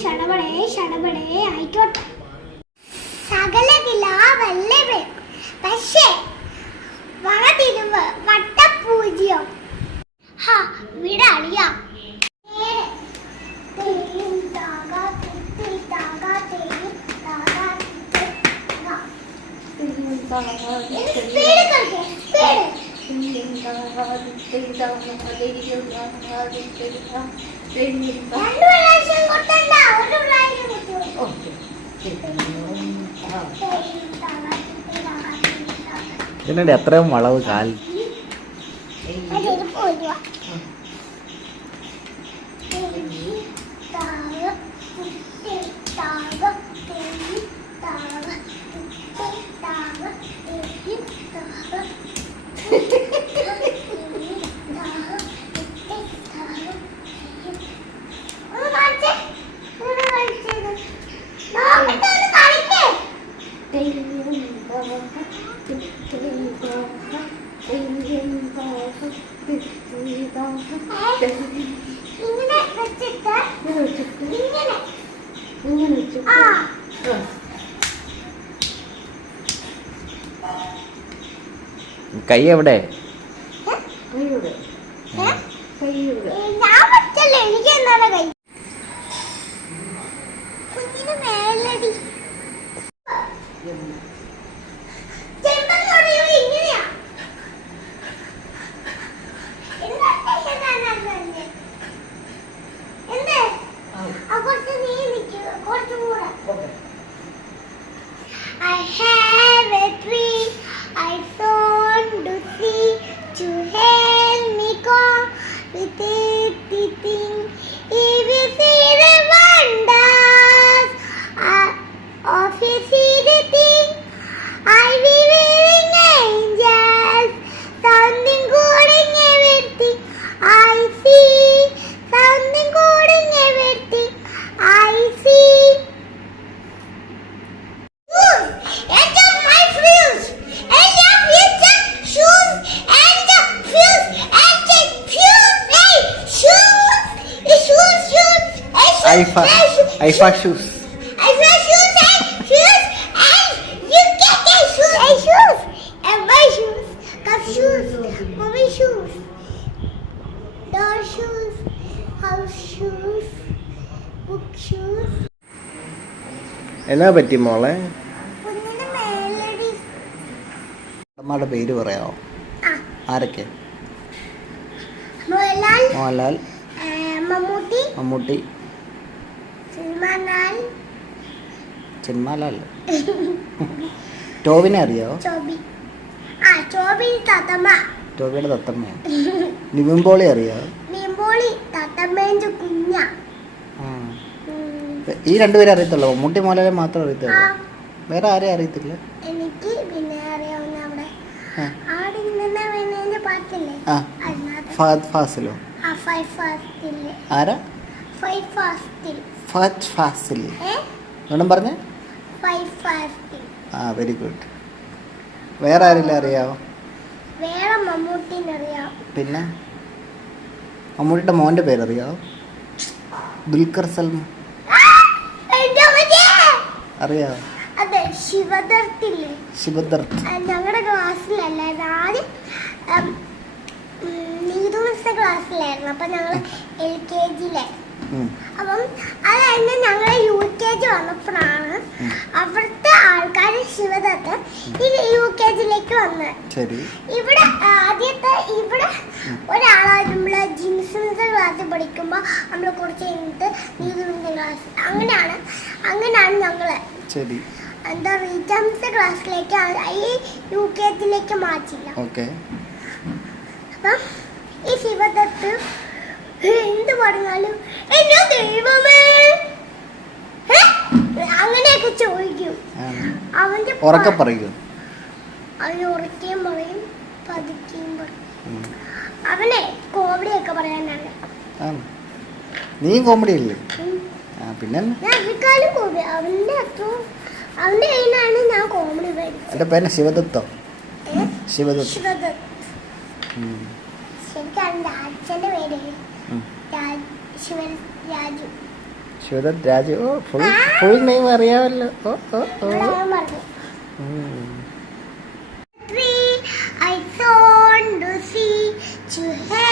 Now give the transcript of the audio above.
ഷടപടേ ആയിക്കോട്ടെ. സകലതിലാവല്ലേ പക്ഷേ വളതിരുവ് വട്ടപൂജ്യം വിടറിയ ഇതിനിടെ എത്രയും വളവ് കാൽ കൈ എവിടെ? I have a tree I found to see to help me go with everything. If you see the wonders of you see the thing, I will be wearing angels, something good in everything. I see something good in everything. I see. Aifa shoes. Aifa shoes and you get the shoes. And my shoes, cup shoes, mommy shoes, door shoes, house shoes, book shoes. എന്നാ പറ്റി മോളെ? കുഞ്ഞിന്റെ മേലടി. അമ്മയുടെ പേര് പറയാമോ? ആരൊക്കെ? മോഹൻലാൽ, മമ്മൂട്ടി, സിനിമാലാൽ. ടോവിനെ അറിയാവോ? ടോബിയുടെ തത്തമ്മ. നിവിൻപോളി അറിയാവോ? ഈ രണ്ടുപേരെ അറിയത്തുള്ളൂ? മമ്മൂട്ടി മോഹൻലാലെ മാത്രം അറിയത്തുള്ളൂ? വേറെ ആരെയും അറിയത്തില്ല? എനിക്ക് പിന്നെ അറിയാവുന്ന ഫഹദ് ഫാസിലോ? ആരാ? ഫഹദ് ഫാസിൽ. ഒന്നും പറഞ്ഞേ? ആ, വെരി ഗുഡ്. വേറെ ആരെല്ലാം അറിയാവോ? പിന്നെ മമ്മൂട്ടിയുടെ മോൻ്റെ പേരറിയാവോ? ദുൽഖർ സൽമാൻ അറിയാവോ? ശിവദർത്ത്. ഞങ്ങളുടെ ക്ലാസ്സിലല്ലായിരുന്നു ആദ്യം, നീതുമിന്റെ ക്ലാസ്സിലായിരുന്നു. അപ്പൊ ഞങ്ങൾ LKG. അപ്പം അത് കഴിഞ്ഞ് ഞങ്ങൾ UKG വന്നപ്പോഴാണ് അവിടുത്തെ ആൾക്കാർ ശിവദത്ത് UKG വന്നത്. ഇവിടെ ആദ്യത്തെ ഒരാളാണ് നമ്മള് ജിംസിന്റെ ക്ലാസ്സിൽ പഠിക്കുമ്പോൾ നമ്മൾ കുറച്ച് കഴിഞ്ഞിട്ട് നീതുമിന്റെ ക്ലാസ് അങ്ങനെയാണ് ഞങ്ങള് എന്താ റീജാമിന്റെ ക്ലാസ്സിലേക്ക് ഈ UKG മാറ്റില്ല. അപ്പം ഈ ശിവദത്ത് എന്ത് പറഞ്ഞാലും എന്നെ ദൈവമേ അങ്ങനെയൊക്കെ ചോദിക്കും. അവന്റെ ഉറക്കെ പറയും, അവന് ഉറക്കുകയും പറയും, പതുക്കുകയും പറയും. അവനെ കോമഡി ഒക്കെ പറയാനാണ്. നീ കോമഡി അല്ലേ? പിന്നെ അവന്റെ കയ്യിലാണ് ഞാൻ കോമഡി പഠിച്ചത്. ശിവദത്തോ? ശിവദത്ത്. ശരിക്കും അവന്റെ അച്ഛന്റെ പേര് രാജു. ശിവദത്ത് രാജു. ഓ ഫുൾ നെയിം അറിയാമല്ലോ. ഓ ഓ ഓ ഞാൻ മറന്നു. ഉം. Tree I want to see to have